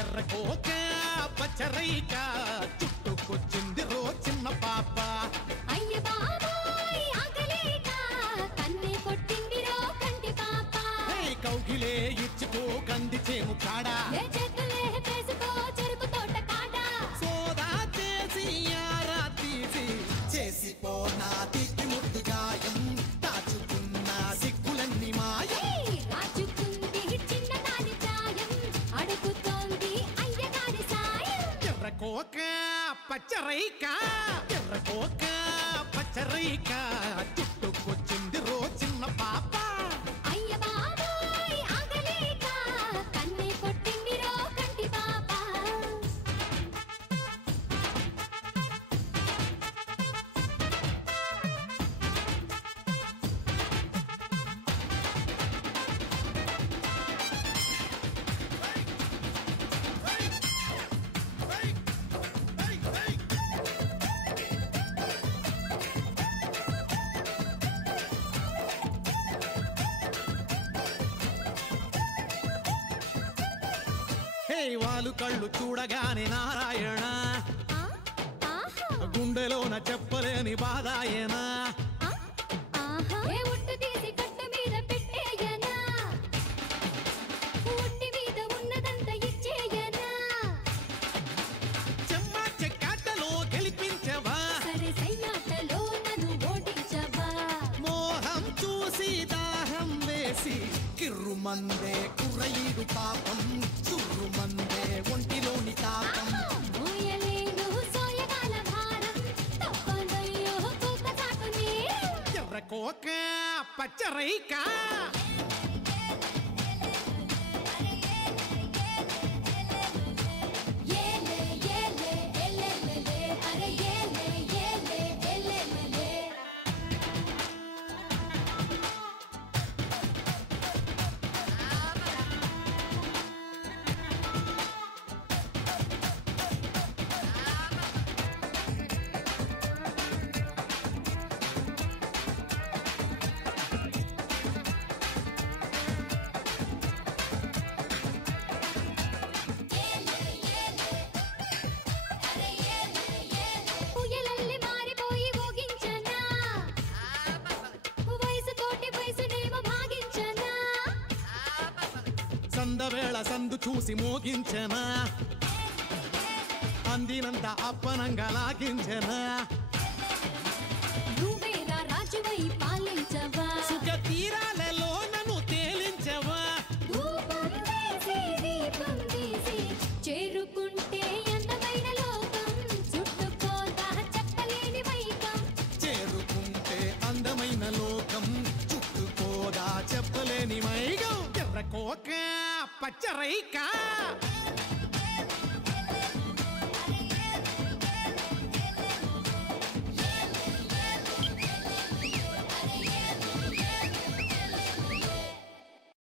ఎర్రకోక పచ్చరైక చుట్టుకొచ్చింది రో చిన్న పాప. అయ్య బాబాయ్ ఆకలేక కన్నే కొట్టింది రో కంటి పాప. కౌగిలే ఇచ్చుకో కంది చేము కాడా, చేతులే వేసుకో చెరుకు తోట కాడ. సోదా చేసి యారా తీసి చేసిపో నా తిట్టి ముద్దు గాయం, దాచుకున్న సిగ్గులన్నీ మాయం. రాజుకుంది చిన్నదాని చాయం, అడుగుతోంది అయ్యగారి సాయం. ఎర్రకోక పచ్చరైక ఎర్రకోక పచ్చరైక చుట్టుకొచ్చింది రో చిన్న పాప. అయ్య బాబాయ్ ఆకలేక కన్నే కొట్టింది రో కంటి పాప. వాళ్ళు కళ్ళు చూడగానే నారాయణ, గుండెలోన చెప్పలేని బాధాయనా. ఒట్టు తీసి కట్ట మీద పెట్టేయనా, ఒట్టి మీద ఉన్నదంతా ఇచ్చేయనా. చెమ్మ చెక్కాటలో గెలిపించవా, సరే సయ్యాటలో నన్ను ఓడించవా. మోహం చూసి దాహం వేసి కిర్రుమందే కుర్రయీడు పాపం, చుర్రుమందే ఒంటిలోని తాపం. మోయలేను సోయగాల భారం, తప్పదయ్యో కుక్క చాటు నేరం. ఎర్రకోక పచ్చరైక ఏలే ఏలే ఎల్లెల్లెలే, అరే ఏలే ఏలే ఎల్లెల్లెలే. ఉయ్యలల్లి మారిపోయి ఊగించనా, వయసుతోటి వయసునేమో భాగించనా. సందవేళ సందు చూసి మోగించనా, అందినంత అప్పనంగా లాగించనా. నువ్వేరా రాజువై పాలించవా, సుఖ తీరాలలో నన్ను తేలించవా. ధూపం వేసి దీపం తీసి చేరుకుంటే అందమైన లోకం, చుట్టుకోదా చెప్పలేని వైకం. చేరుకుంటే అందమైన లోకం, చుట్టుకోదా చెప్పలేని మైగం. ఎర్రకోక పచ్చరైక